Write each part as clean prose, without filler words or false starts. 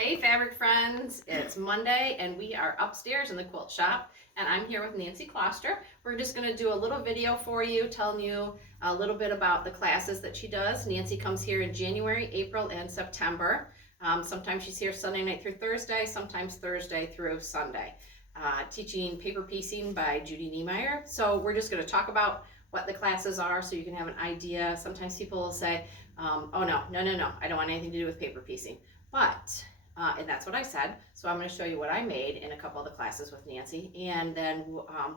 Hey fabric friends, it's Monday and we are upstairs in the quilt shop and I'm here with Nancy Kloster. We're just going to do a little video for you telling you a little bit about the classes that she does. Nancy comes here in January, April, and September. Sometimes she's here Sunday night through Thursday, sometimes Thursday through Sunday. Teaching paper piecing by Judy Niemeyer. So we're just going to talk about what the classes are so you can have an idea. Sometimes people will say, oh no, I don't want anything to do with paper piecing. But and that's what I said. So I'm going to show you what I made in a couple of the classes with Nancy. And then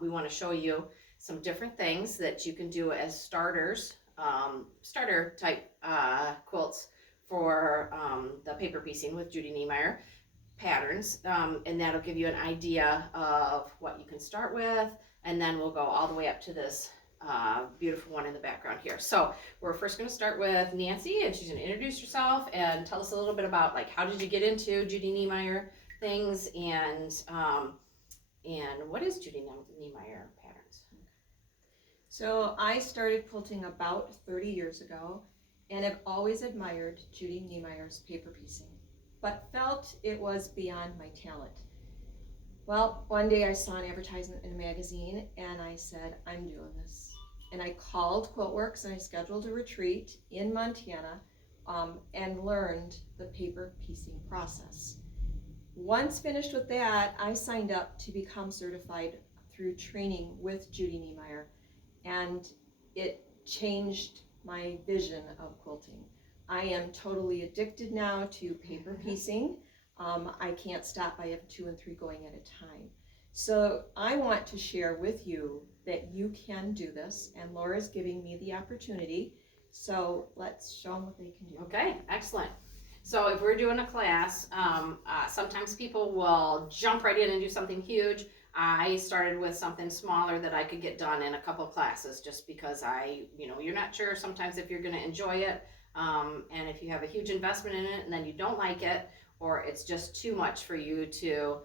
we want to show you some different things that you can do as starters, starter type quilts for the paper piecing with Judy Niemeyer patterns. And that'll give you an idea of what you can start with. And then we'll go all the way up to this beautiful one in the background here. So we're first going to start with Nancy, and she's going to introduce herself and tell us a little bit about like how did you get into Judy Niemeyer things, and what is Judy Niemeyer patterns? So I started quilting about 30 years ago and have always admired Judy Niemeyer's paper piecing, but felt it was beyond my talent. Well, one day I saw an advertisement in a magazine and I said, I'm doing this. And I called QuiltWorks and I scheduled a retreat in Montana and learned the paper piecing process. Once finished with that, I signed up to become certified through training with Judy Niemeyer, and it changed my vision of quilting. I am totally addicted now to paper piecing. I can't stop. I have 2 and 3 going at a time. So I want to share with you that you can do this, and Laura's giving me the opportunity. So let's show them what they can do. Okay, excellent. So if we're doing a class, sometimes people will jump right in and do something huge. I started with something smaller that I could get done in a couple classes just because you're not sure sometimes if you're going to enjoy it. And if you have a huge investment in it and then you don't like it, or it's just too much for you to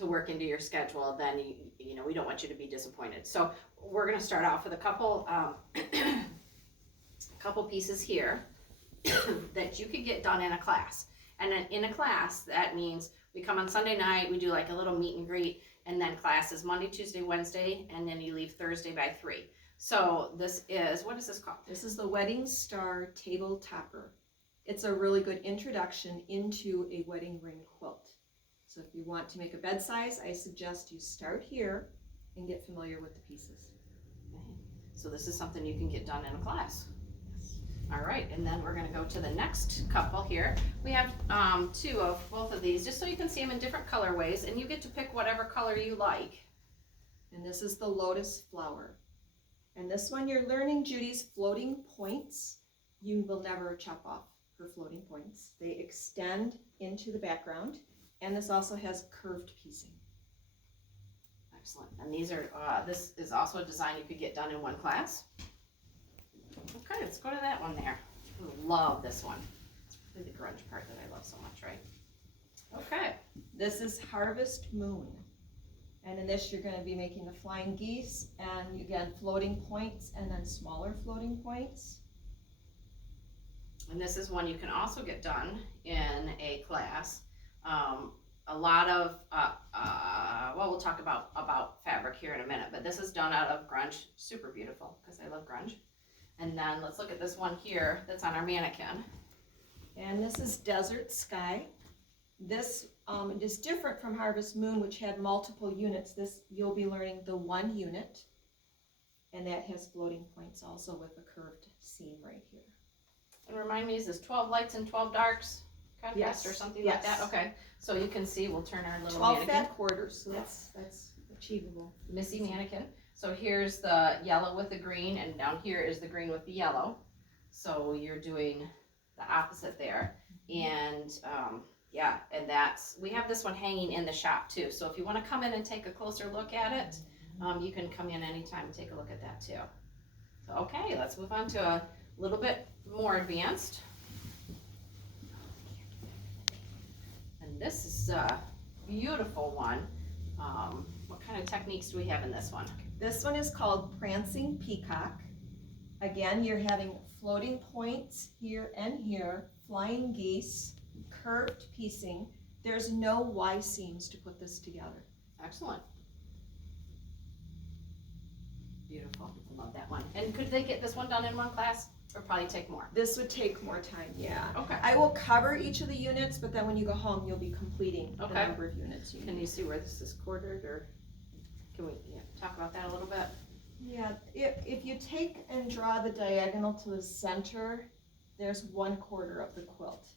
work into your schedule, then we don't want you to be disappointed. So we're going to start off with a couple couple pieces here that you could get done in a class. And then in a class, that means we come on Sunday night, we do like a little meet and greet, and then class is Monday, Tuesday, Wednesday, and then you leave Thursday by 3. So this is, what is this called? This is the Wedding Star Table Topper. It's a really good introduction into a wedding ring quilt. So if you want to make a bed size, I suggest you start here and get familiar with the pieces. Okay. So this is something you can get done in a class. All right, and then we're going to go to the next couple here. We have 2 of both of these, just so you can see them in different colorways, and you get to pick whatever color you like. And this is the Lotus Flower. And this one you're learning Judy's floating points. You will never chop off her floating points. They extend into the background, and this also has curved piecing. Excellent. And these are, this is also a design you could get done in one class. Okay, let's go to that one there. I love this one. It's really the grunge part that I love so much, right? Okay. This is Harvest Moon. And in this you're going to be making the flying geese, and again floating points and then smaller floating points. And this is one you can also get done in a class. A lot of, well, we'll talk about fabric here in a minute, but this is done out of grunge. Super beautiful, because I love grunge. And then let's look at this one here that's on our mannequin. And this is Desert Sky. This is different from Harvest Moon, which had multiple units. This, you'll be learning the 1 unit, and that has floating points also with a curved seam right here. And remind me, is this 12 lights and 12 darks contrast, or something like that? Okay, so you can see, we'll turn our little 12 mannequin. fat quarters, so that's achievable. Missy mannequin. So here's the yellow with the green, and down here is the green with the yellow. So you're doing the opposite there. And yeah, and we have this one hanging in the shop too. So if you want to come in and take a closer look at it, you can come in anytime and take a look at that too. So, okay, let's move on to a little bit more advanced. And this is a beautiful one. What kind of techniques do we have in this one? This one is called Prancing Peacock. Again, you're having floating points here and here, flying geese, curved piecing. There's no Y seams to put this together. Excellent. Beautiful. I love that one. And could they get this one done in one class, or probably take more? This would take more time, yeah. Okay. I will cover each of the units, but then when you go home, you'll be completing the Okay. number of units you need. Can you see where this is quartered, or can we talk about that a little bit? Yeah, if you take and draw the diagonal to the center, there's 1/4 of the quilt.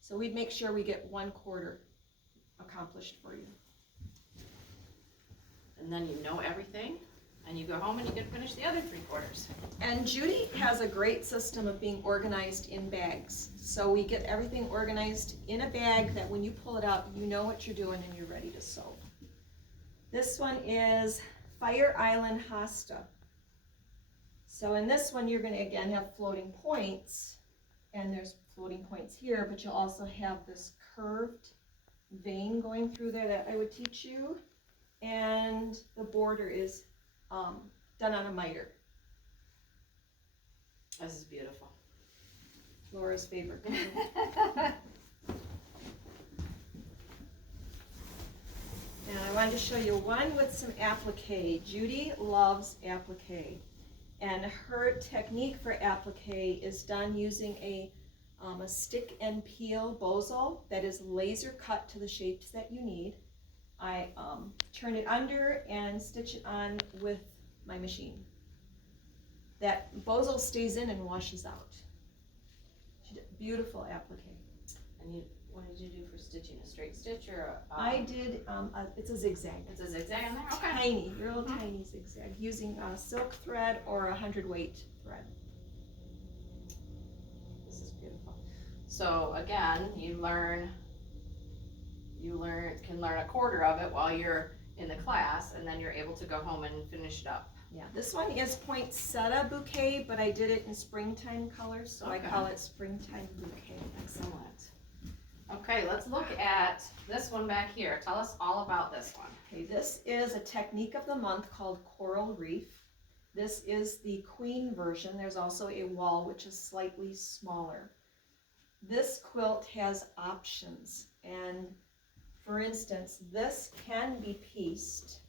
So we'd make sure we get 1/4 accomplished for you. And then you know everything, and you go home and you can finish the other 3/4. And Judy has a great system of being organized in bags. So we get everything organized in a bag that when you pull it out, you know what you're doing and you're ready to sew. This one is Fire Island Hosta. So in this one, you're going to again have floating points, and there's floating points here, but you'll also have this curved vein going through there that I would teach you, and the border is done on a miter. This is beautiful. Laura's favorite. And I wanted to show you one with some applique. Judy loves applique. And her technique for applique is done using a stick and peel bozal that is laser cut to the shapes that you need. I turn it under and stitch it on with my machine. That bozal stays in and washes out. She did beautiful applique. And what did you do for stitching? A straight stitch or a? I did, it's a zigzag. It's a zigzag in there? Okay. Tiny, real tiny zigzag, using silk thread or 100-weight thread. This is beautiful. So again, can learn 1/4 of it while you're in the class, and then you're able to go home and finish it up. Yeah, this one is poinsettia bouquet, but I did it in springtime colors, so I Okay. call it springtime bouquet. Excellent. Okay, let's look at this one back here. Tell us all about this one. Okay, this is a technique of the month called Coral Reef. This is the queen version. There's also a wall which is slightly smaller. This quilt has options, and for instance, this can be pieced,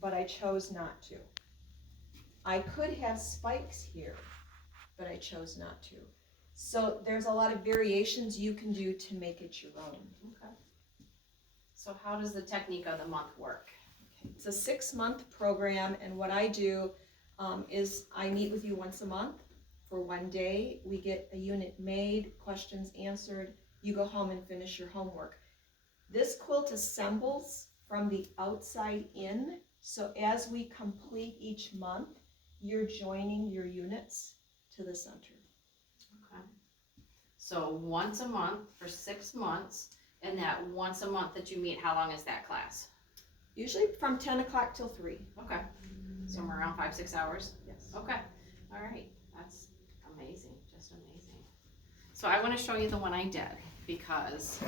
but I chose not to. I could have spikes here, but I chose not to. So there's a lot of variations you can do to make it your own. Okay. So how does the technique of the month work? Okay. It's a 6-month program, and what I do is I meet with you once a month for 1 day. We get a unit made, questions answered. You go home and finish your homework. This quilt assembles from the outside in, so as we complete each month, you're joining your units to the center. Okay. So once a month for 6 months, and that once a month that you meet, how long is that class? Usually from 10 o'clock till 3. Okay. Somewhere around 5-6 hours? Yes. Okay. All right. That's amazing. Just amazing. So I want to show you the one I did because,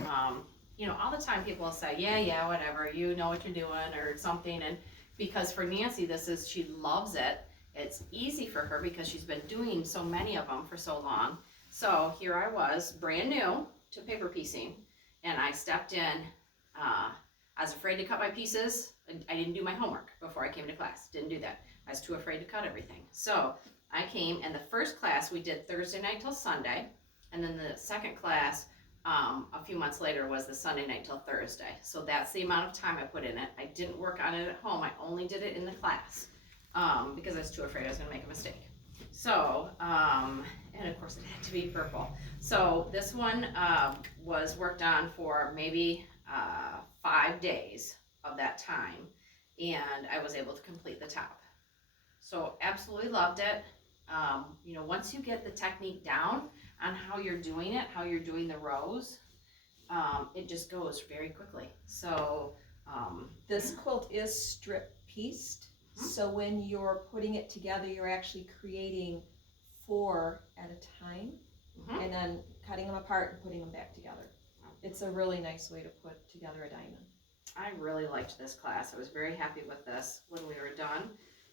all the time people will say, yeah, whatever, you know what you're doing or something. And because for Nancy, she loves it. It's easy for her because she's been doing so many of them for so long. So here I was, brand new to paper piecing, and I stepped in. I was afraid to cut my pieces. I didn't do my homework before I came to class. Didn't do that. I was too afraid to cut everything. So I came, and the first class we did Thursday night till Sunday, and then the second class a few months later was the Sunday night till Thursday. So that's the amount of time I put in it. I didn't work on it at home. I only did it in the class because I was too afraid I was going to make a mistake. So, and of course it had to be purple. So this one was worked on for maybe 5 days of that time, and I was able to complete the top. So absolutely loved it. Once you get the technique down on how you're doing it, how you're doing the rows, it just goes very quickly. So this quilt is strip pieced, so when you're putting it together, you're actually creating 4 at a time, and then cutting them apart and putting them back together. It's a really nice way to put together a diamond. I really liked this class. I was very happy with this when we were done.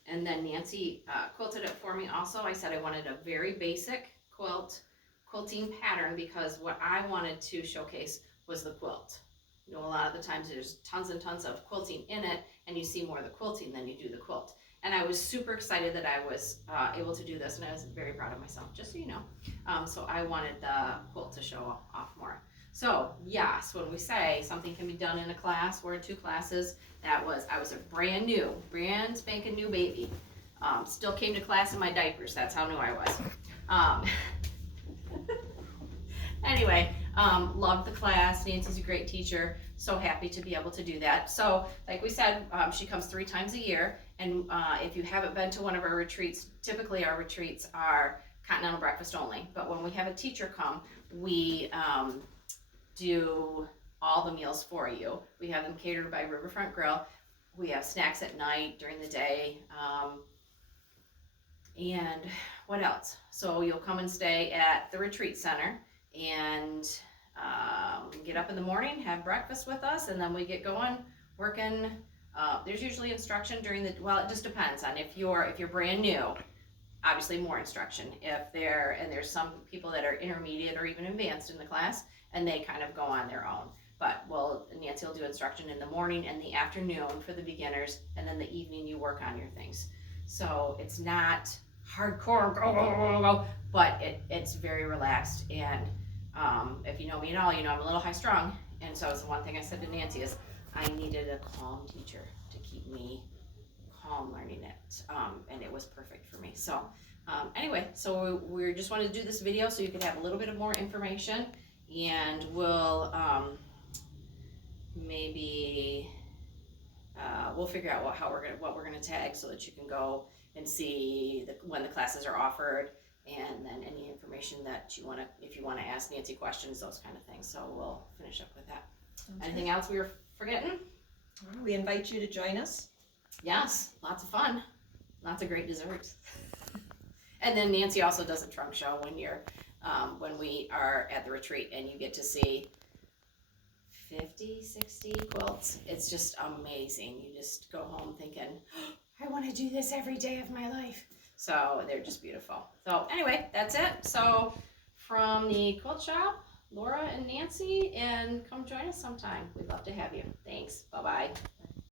And then Nancy quilted it for me also. I said I wanted a very basic quilt, quilting pattern because what I wanted to showcase was the quilt. You know, a lot of the times there's tons and tons of quilting in it, and you see more of the quilting than you do the quilt. And I was super excited that I was able to do this, and I was very proud of myself, just so you know. So I wanted the quilt to show off more. So yes, when we say something can be done in a class or in 2 classes, I was a brand spanking new baby. Still came to class in my diapers. That's how new I was. Anyway, loved the class. Nancy's a great teacher. So happy to be able to do that. So like we said, she comes 3 times a year. And if you haven't been to one of our retreats, typically our retreats are continental breakfast only. But when we have a teacher come, we do all the meals for you. We have them catered by Riverfront Grill. We have snacks at night, during the day. And what else? So you'll come and stay at the retreat center and get up in the morning, have breakfast with us, and then we get going working. There's usually instruction during the, well, it just depends on if you're brand new, obviously more instruction. There's some people that are intermediate or even advanced in the class, and they kind of go on their own. But Nancy will do instruction in the morning and the afternoon for the beginners, and then the evening you work on your things. So it's not hardcore, go, but it's very relaxed. And if you know me at all, you know I'm a little high strung. And so it's the one thing I said to Nancy is I needed a calm teacher to keep me calm learning it. And it was perfect for me. So anyway, so we just wanted to do this video so you could have a little bit of more information, and we'll maybe we'll figure out what we're gonna tag so that you can go and see when the classes are offered, and then any information that you want to, if you want to ask Nancy questions, those kind of things. So we'll finish up with that. Anything else we were forgetting? We invite you to join us. Yes, lots of fun, lots of great desserts. And then Nancy also does a trunk show when we are at the retreat, and you get to see 50, 60 quilts. It's just amazing. You just go home thinking, oh, I want to do this every day of my life. So they're just beautiful. So anyway, that's it. So from the quilt shop, Laura and Nancy, and come join us sometime. We'd love to have you. Thanks. Bye-bye.